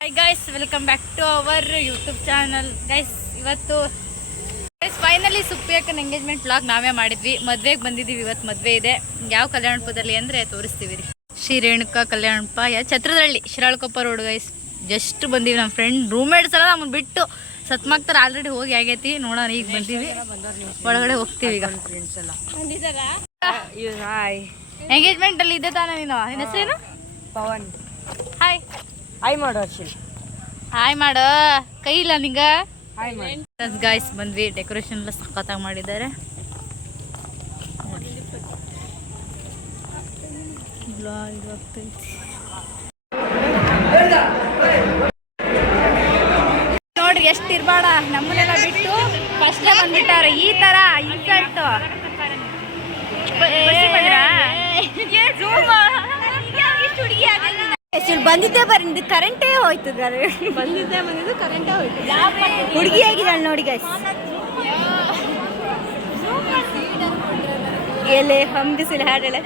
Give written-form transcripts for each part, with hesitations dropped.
Hi guys, welcome back to our YouTube channel. Guys, ಇವತ್ತು finally ಸುಪ್ಪಿಯಕ್ಕನ engagement vlog ನಾವೇ ಮಾಡಿದ್ವಿ. ಮದ್ವೆಗೆ ಬಂದಿದ್ದೀವಿ. ಇವತ್ತು ಮದುವೆ ಇದೆ. ಯಾವ ಕಲ್ಯಾಣಪುರದಲ್ಲಿ ಅಂದರೆ ತೋರಿಸ್ತೀವಿ ರೀ. ಶ್ರೀ ರೇಣುಕಾ ಕಲ್ಯಾಣಪ ಛತ್ರದಳ್ಳಿ, ಶಿರಾಳಕೊಪ್ಪ ರೋಡ್. ಗೈಸ್, ಜಸ್ಟ್ ಬಂದೀವಿ. ನಮ್ಮ ಫ್ರೆಂಡ್ ರೂಮ್ಮೇಟ್ಸ್ ಎಲ್ಲ ನಮ್ಮನ್ನು ಬಿಟ್ಟು ಸತ್ಮಾಗ್ತಾರೆ. ಆಲ್ರೆಡಿ ಹೋಗಿ ಆಗೈತಿ. ನೋಡೋಣ, ಈಗ ಬಂದೀವಿ. ಒಳಗಡೆ ಹೋಗ್ತೀವಿ ಈಗ. ಎಂಗೇಜ್ಮೆಂಟ್ ಅಲ್ಲಿ ಇದೆ ತಾನೇ ನೀನು? ನಿನ್ನ ಹೆಸರೇನು? ಪವನ್. ಹಾಯ್ ಹಾಯ್ ಮಾಡು ಅರ್ಶಿಲ್. ಹಾಯ್ ಮಾಡು. ಕೈ ಇಲ್ಲ ನಿಂಗ? ಹಾಯ್ ಮಾಡು. ಗಾಯ್ಸ್, ಬಂದ್ವಿ. ಡೆಕೋರೇಷನ್ ಎಲ್ಲ ಸಖತ್ತಾಗಿ ಮಾಡಿದ್ದಾರೆ. ನೋಡ್ರಿ, ಎಷ್ಟು ಇರ್ಬೇಡ. ನಮ್ಮನ್ನೆಲ್ಲ ಬಿಟ್ಟು ಫಸ್ಟೇ ಬಂದ್ಬಿಟ್ಟಾರೆ. ಈ ತರ ಇನ್ಸಲ್ಟ್ ಬಂದಿದ್ದೆ. ಬರೀ ಕರೆಂಟೇ ಹೋಯ್ತು. ಬಂದಿದ್ದು ಕರೆಂಟೇ ಹೋಯ್ತು. ಹುಡುಗಿ ಆಗಿದ್ದಾಳೆ ನೋಡಿ ಗೈಸ್. ಎಲೆ ಹಂಬಿಸಿಲ್ಲ ಹಾಡಳೆ.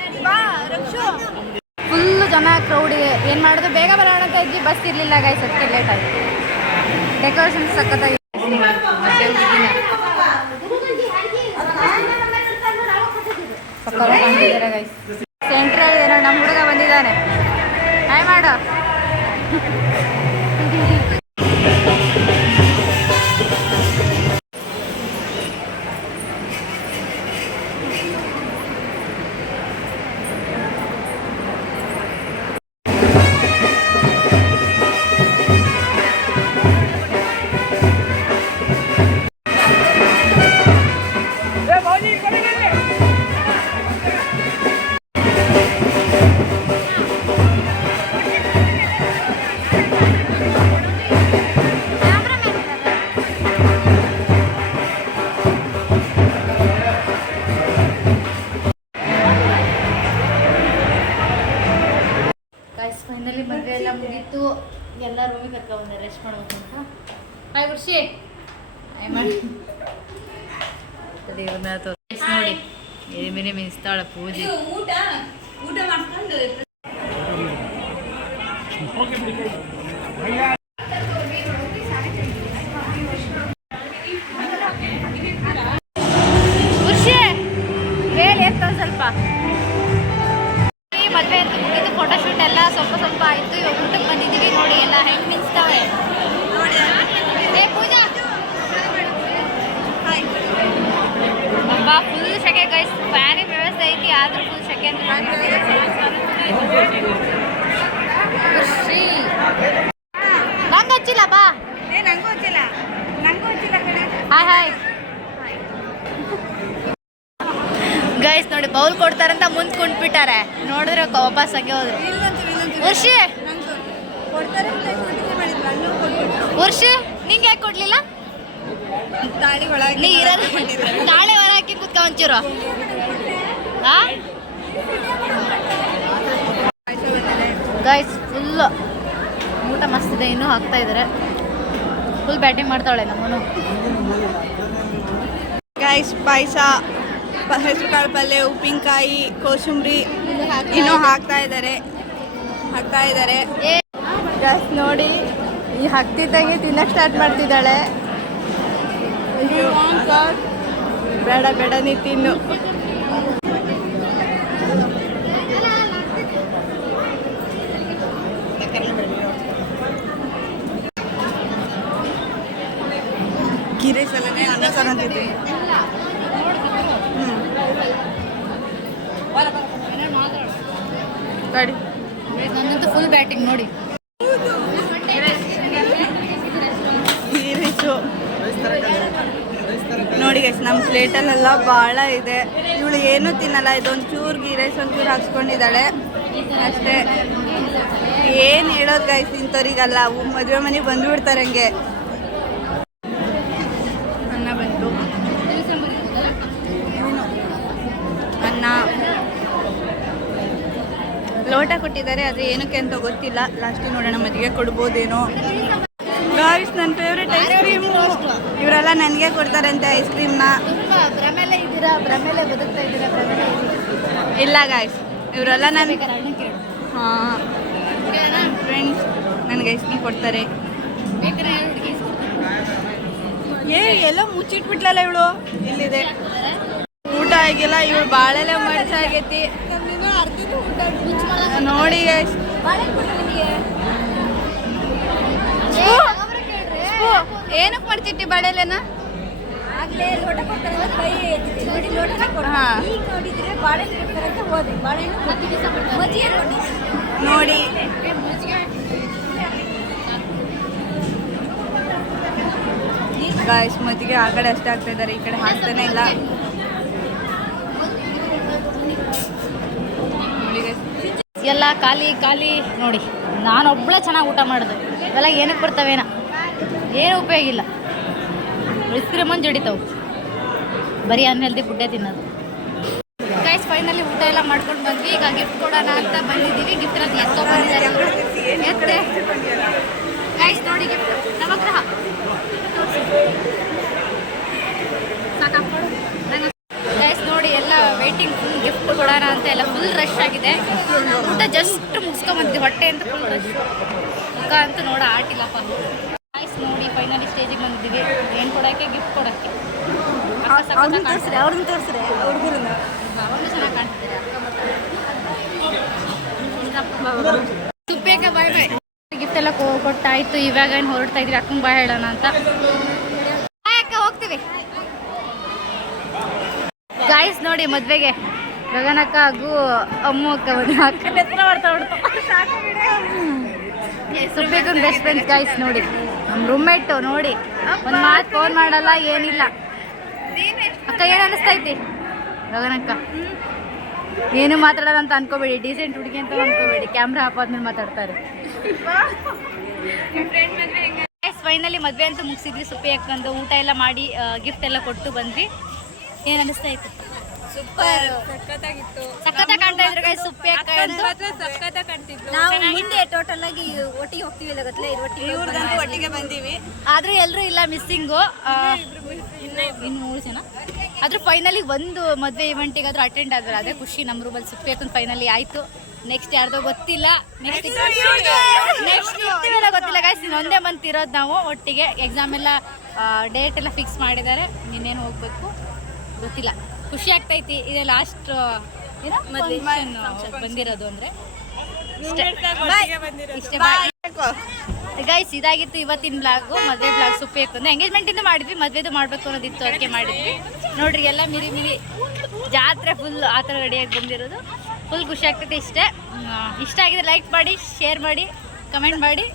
ಫುಲ್ಲು ಜನ, ಕ್ರೌಡ್. ಏನು ಮಾಡೋದು, ಬೇಗ ಬರೋಣ ಅಂತ ಇದ್ವಿ. ಬಸ್ ಇರಲಿಲ್ಲ ಗೈಸ್, ಅದಕ್ಕೆ ಲೇಟ್ ಆಯಿತು. ಡೆಕೋರೇಷನ್ ಸಖತ್ತಾಗಿ ಗೈಸ್. ಸೆಂಟ್ರಲ್ ಏನೋ ನಮ್ಮ ಹುಡುಗ ಬಂದಿದ್ದಾನೆ. ಹಾಯ್ ಮಾಡು. ಫೈನಲಿ ಮದುವೆ ಎಲ್ಲ ಮುಗೀತು. ಎಲ್ಲ ರೂಮಿಗೆ ಕರ್ಕೊಂಡ್ಬಂದೆ ರೆಸ್ಟ್ ಮಾಡ್ಬೇಕು ಅಂತ. ಹಾಯ್ ಖುಷಿ. ಹಾಯ್ ಮಾಡಿ ನೋಡಿ, ಎರಿಮಿರಿ ಮಿನ್ಸ್ತಾಳ ಪೂಜೆ. ಊಟ ಮಾಡ್ಕೊಂಡು ಖುಷಿ ಬೇರೆ ಎತ್ತ ಸ್ವಲ್ಪ. ಮದುವೆ ಅಂತ ಮುಗಿದು ಫೋಟೋಶೂಟ್ ಎಲ್ಲ ಸ್ವಲ್ಪ ಆಯಿತು. ಇವಾಗ ಊಟಕ್ಕೆ ಬಂದಿದ್ದೀವಿ. ನೋಡಿ, ಎಲ್ಲ ಹೆಂಗೆ ಮಿನ್ಸ್ತಾವೆ ನೋಡಿ. ಪೂಜಾ ಅಬ್ಬಾ, ಫುಲ್ ಸೆಕೆ ಗೈಸ್. ಫ್ಯಾನಿನ ವ್ಯವಸ್ಥೆ ಐತಿ, ಆದರೂ ಫುಲ್ ಸೆಕೆ ಅಂತ. ಖುಷಿ ನಂಗೆ ಹಚ್ಚಿಲ್ಲ. ಬಾ, ನಂಗೂ ಹಚ್ಚಿಲ್ಲ. Hi hi guys. ನೋಡಿ, ಬೌಲ್ ಕೊಡ್ತಾರಂತ ಮುಂದೆ ಕುಂಟ್ಬಿಟ್ಟಾರೆ. ನೋಡಿದ್ರೆ ವಾಪಸ್ ಹಂಗೆ ಹೋದ್ರು. ವರ್ಷಿ ವರ್ಷಿ ನಿಂಗೆ ಯಾಕೆ ಕೊಡ್ಲಿಲ್ಲ? ನೀ ಇರೋದು ತಾಳೆ ಹೊರ ಹಾಕಿ ಕುತ್ಕ ಒಂಚೂರು. ಗೈಸ್, ಫುಲ್ ಊಟ ಮಸ್ತಿದೆ. ಇನ್ನೂ ಹಾಕ್ತಾ ಇದ್ದಾರೆ. ಫುಲ್ ಬ್ಯಾಟಿಂಗ್ ಮಾಡ್ತಾಳೆ ನಮ್ಮನು. ಗೈಸ್, ಪಾಯಸ, ಹೆಸರುಕಾಳು ಪಲ್ಯ, ಉಪ್ಪಿನಕಾಯಿ, ಕೋಸಂಬರಿ ಇನ್ನೂ ಹಾಕ್ತಾ ಇದ್ದಾರೆ. ಗೈಸ್ ನೋಡಿ, ಈ ಹಕ್ತಿದ್ದಂಗೆ ತಿನ್ನಕ್ಕೆ ಸ್ಟಾರ್ಟ್ ಮಾಡ್ತಿದ್ದಾಳೆ. ಬೇಡ ನೀ ತಿನ್ನು. ಗಿರೆ ಸಲನೆ ಅನ್ನ ಸಾರು ಅಂತಿದ್ವಿ. ನನ್ನಂತೂ ಫುಲ್ ಬ್ಯಾಟಿಂಗ್ ನೋಡಿ. ನೋಡಿ ಗೈಸ್, ನಮ್ಮ ಪ್ಲೇಟಲ್ಲೆಲ್ಲ ಭಾಳ ಇದೆ. ಇವಳು ಏನೂ ತಿನ್ನಲ್ಲ. ಇದೊಂದು ಚೂರು ಗೀ ರೈಸ್ ಒಂಚೂರು ಹಾಕ್ಸ್ಕೊಂಡಿದ್ದಾಳೆ ಅಷ್ಟೇ. ಏನು ಹೇಳೋದು ಗೈಸ್, ಇಂಥವ್ರಿಗಲ್ಲ. ಮದುವೆ ಮನೆಗೆ ಬಂದುಬಿಡ್ತಾರೆ ಹಂಗೆ. ಅನ್ನ ಬಂತು, ಅನ್ನ, ಲೋಟ ಕೊಟ್ಟಿದ್ದಾರೆ. ಆದರೆ ಏನಕ್ಕೆ ಅಂತ ಗೊತ್ತಿಲ್ಲ. ಲಾಸ್ಟಿಗೆ ನೋಡೋಣ, ಮದುವೆ ಕೊಡ್ಬೋದೇನೋ. ಗಾಯ್ಸ್, ನನ್ನ ಫೇವ್ರೆಟ್ ಐಸ್ ಕ್ರೀಮು. ಇವರೆಲ್ಲ ನನಗೆ ಕೊಡ್ತಾರಂತೆ ಐಸ್ ಕ್ರೀಮ್ನ. ಇಲ್ಲ ಗಾಯ್ಸ್, ಇವರೆಲ್ಲ ನನಗೆ. ಹಾಂ ಫ್ರೆಂಡ್ಸ್, ನನಗೆ ಐಸ್ ಕ್ರೀಮ್ ಕೊಡ್ತಾರೆ. ಬೇಕಾದ್ರೆ ಹುಡುಗಿ ಎಲ್ಲ ಮುಚ್ಚಿಟ್ಬಿಟ್ಲಲ್ಲ ಇವಳು. ಎಲ್ಲಿದೆ ಊಟ ಆಗಿಲ್ಲ, ಇವಳು ಬಾಳೆಲೆ ಮರ್ಚ ಆಗೈತಿ ನೋಡಿ guys. ಏನಕ್ಕೆ ಮಾಡ್ತಿಟ್ಟಿ ಬಾಳೆಲೆನ? ನೋಡಿ ಗಾಯ್ಸ್, ಮಜ್ಜಿಗೆ ಆ ಕಡೆ ಅಷ್ಟೇ ಆಗ್ತಾ ಇದ್ದಾರೆ, ಈ ಕಡೆ ಹಾಕ್ತಾನೆ ಇಲ್ಲ. ನೋಡಿ guys. ಎಲ್ಲ ಖಾಲಿ ಖಾಲಿ ನೋಡಿ. ನಾನೊಬ್ಳೆ ಚೆನ್ನಾಗಿ ಊಟ ಮಾಡಿದೆ. ಇವೆಲ್ಲ ಏನಕ್ಕೆ ಬರ್ತಾವೇನ, ಏನು ಉಪಯೋಗ ಇಲ್ಲ. ಐಸ್ಕ್ರೀಮ್ ಒಂದು ಜಡಿತಾವು, ಬರೀ ಅನ್ಹೆಲ್ದಿ ಫುಡ್ಡೇ ತಿನ್ನೋದು. ಗೈಸ್ ಫೈನಲಿ ಊಟ ಎಲ್ಲ ಮಾಡ್ಕೊಂಡು ಬಂದ್ವಿ. ಈಗ ಗಿಫ್ಟ್ ಕೊಡೋಣ ಅಂತ ಬಂದಿದ್ದೀವಿ. ಗಿಫ್ಟ್ ಎಲ್ಲ ಎತ್ತೋ ಬಂದಿದ್ದಾರೆ. ಗೈಸ್ ನೋಡಿ ಗಿಫ್ಟ್ ನವಗ್ರಹ ಗೈಸ್ ನೋಡಿ, ಎಲ್ಲ ವೇಟಿಂಗ್, ಫುಲ್ ಗಿಫ್ಟ್ ಕೊಡೋಣ ಅಂತ ಎಲ್ಲ ಫುಲ್ ರಶ್ ಆಗಿದೆ. ಊಟ ಜಸ್ಟ್ ಮುಗಿಸ್ಕೊಂಬಂದಿದ್ವಿ, ಹೊಟ್ಟೆ ಅಂತ ಫುಲ್ ರಶ್. ಮುಖ ಅಂತ ನೋಡ ಆಟಿಲ್ಲಪ್ಪ. ಗೈಸ್ ನೋಡಿ ಫೈನಲಿ ಸ್ಟೇಜಿಗೆ ಬಂದಿದ್ದೀವಿ. ಏನು ಕೊಡೋಕ್ಕೆ, ಗಿಫ್ಟ್ ಕೊಡೋಕ್ಕೆ. ಅವ್ರನ್ನ ತೋರಿಸ್ರೆ ಹುಡುಗರನ್ನ ಅವರು ಚೆನ್ನಾಗಿ ಕಾಣ್ತಿದ್ದಾರೆ. ತುಪ್ಪೇಕ ಬಾಯ್ ಬಾಯ್. ಗಿಫ್ಟ್ ಎಲ್ಲ ಕೊಟ್ಟಾಯ್ತು. ಇವಾಗ ಏನು ಹೊರಡ್ತಾ ಇದ್ವಿ, ಅಕ್ಕಂಗೆ ಬಾಯ್ ಹೇಳೋಣ ಅಂತ. ಅಕ್ಕ ಹೋಗ್ತೀವಿ. ಗಾಯ್ಸ್ ನೋಡಿ ಮದ್ವೆಗೆ ಗಗನಕ್ಕ ಹಾಗೂ ಅಮ್ಮು ಅಕ್ಕ ಅಕ್ಕನ ಹೆಸರು ಮಾಡ್ತಾ ಸುಪ್ಪೇಕನ್ ಬೆಸ್ಟ್ ಫ್ರೆಂಡ್ಸ್. ಗಾಯ್ಸ್ ನೋಡಿ ನಮ್ಮ ರೂಮ್ಮೇಟು ನೋಡಿ, ಒಂದು ಮಾತು ಫೋನ್ ಮಾಡಲ್ಲ ಏನಿಲ್ಲ. ಅಕ್ಕ ಏನು ಅನಿಸ್ತೈತಿ ಗಗನಕ್ಕ? ಏನು ಮಾತಾಡೋದು ಅಂತ ಅನ್ಕೋಬೇಡಿ, ಡೀಸೆಂಟ್ ಹುಡುಗಿ ಅಂತ ಅನ್ಕೋಬೇಡಿ. ಕ್ಯಾಮ್ರಾ ಹಾಪಾದ್ಮೇಲೆ ಮಾತಾಡ್ತಾರೆ. ಫೈನಲಿ ಮದುವೆ ಅಂತೂ ಮುಗಿಸಿದ್ವಿ. ಸುಪ್ಪಿ ಅಕ್ಕಂದು ಊಟ ಎಲ್ಲ ಮಾಡಿ ಗಿಫ್ಟ್ ಎಲ್ಲ ಕೊಟ್ಟು ಬಂದ್ವಿ. ಏನು ಅನಿಸ್ತಾಯಿತ್ತು? ಸೂಪರ್, ಸಖತ್ತಾಗಿ ಕಾಣ್ತಾ ಇದ್ರು ಗೈಸ್. ಸುಪ್ಪಿ ಅಕ್ಕ ನಾವು ಹಿಂದೆ ಟೋಟಲ್ ಆಗಿ ಒಟ್ಟಿಗೆ ಹೋಗ್ತೀವಿ, ಒಟ್ಟಿಗೆ ಬಂದೀವಿ. ಆದ್ರೂ ಎಲ್ಲರೂ ಇಲ್ಲ, ಮಿಸ್ಸಿಂಗು. ಇನ್ನು 3 ಜನ ಆದ್ರೂ ಫೈನಲಿ ಒಂದು ಮದುವೆ ಇವೆಂಟಿಗಾದ್ರೂ ಅಟೆಂಡ್ ಆದ್ರೆ ಅದೇ ಖುಷಿ. ನಮ್ಮ ರೂಮಲ್ಲಿ ಸುಪ್ಪಿ ಅಕ್ಕನ ಫೈನಲಿ ಆಯ್ತು. ನೆಕ್ಸ್ಟ್ ಯಾರ್ದೋ ಗೊತ್ತಿಲ್ಲ, ನೆಕ್ಸ್ಟ್ ಗೊತ್ತಿಲ್ಲ ಗೈಸ್. ಇನ್ನೊಂದೇ ಮಂತ್ ಇರೋದು ನಾವು ಒಟ್ಟಿಗೆ. ಎಕ್ಸಾಮ್ ಎಲ್ಲ ಡೇಟ್ ಎಲ್ಲ ಫಿಕ್ಸ್ ಮಾಡಿದ್ದಾರೆ. ಇನ್ನೇನು ಹೋಗ್ಬೇಕು ಗೊತ್ತಿಲ್ಲ. ಖುಷಿ ಆಗ್ತೈತಿ. ಇದೇ ಲಾಸ್ಟ್ ಏನೋ ಬಂದಿರೋದು ಅಂದರೆ ಇಷ್ಟೇ. ಗೈಸ್ ಇದಾಗಿತ್ತು ಇವತ್ತಿನ ಬ್ಲಾಗು, ಮದುವೆ ಬ್ಲಾಗ್. ಸುಪ್ಪಿ ಅಕ್ಕಂದು ಎಂಗೇಜ್ಮೆಂಟಿಂದ ಮಾಡಿದ್ವಿ, ಮದುವೆದು ಮಾಡಬೇಕು ಅನ್ನೋದಿತ್ತು, ಅದಕ್ಕೆ ಮಾಡಿದ್ವಿ. ನೋಡ್ರಿ ಎಲ್ಲ ಮಿರಿ ಜಾತ್ರೆ ಫುಲ್ ಆ ಥರ ರೆಡಿಯಾಗಿ ಬಂದಿರೋದು. ಫುಲ್ ಖುಷಿ ಆಗ್ತೈತೆ. ಇಷ್ಟ ಆಗಿದೆ ಲೈಕ್ ಮಾಡಿ, ಶೇರ್ ಮಾಡಿ, ಕಮೆಂಟ್ ಮಾಡಿ.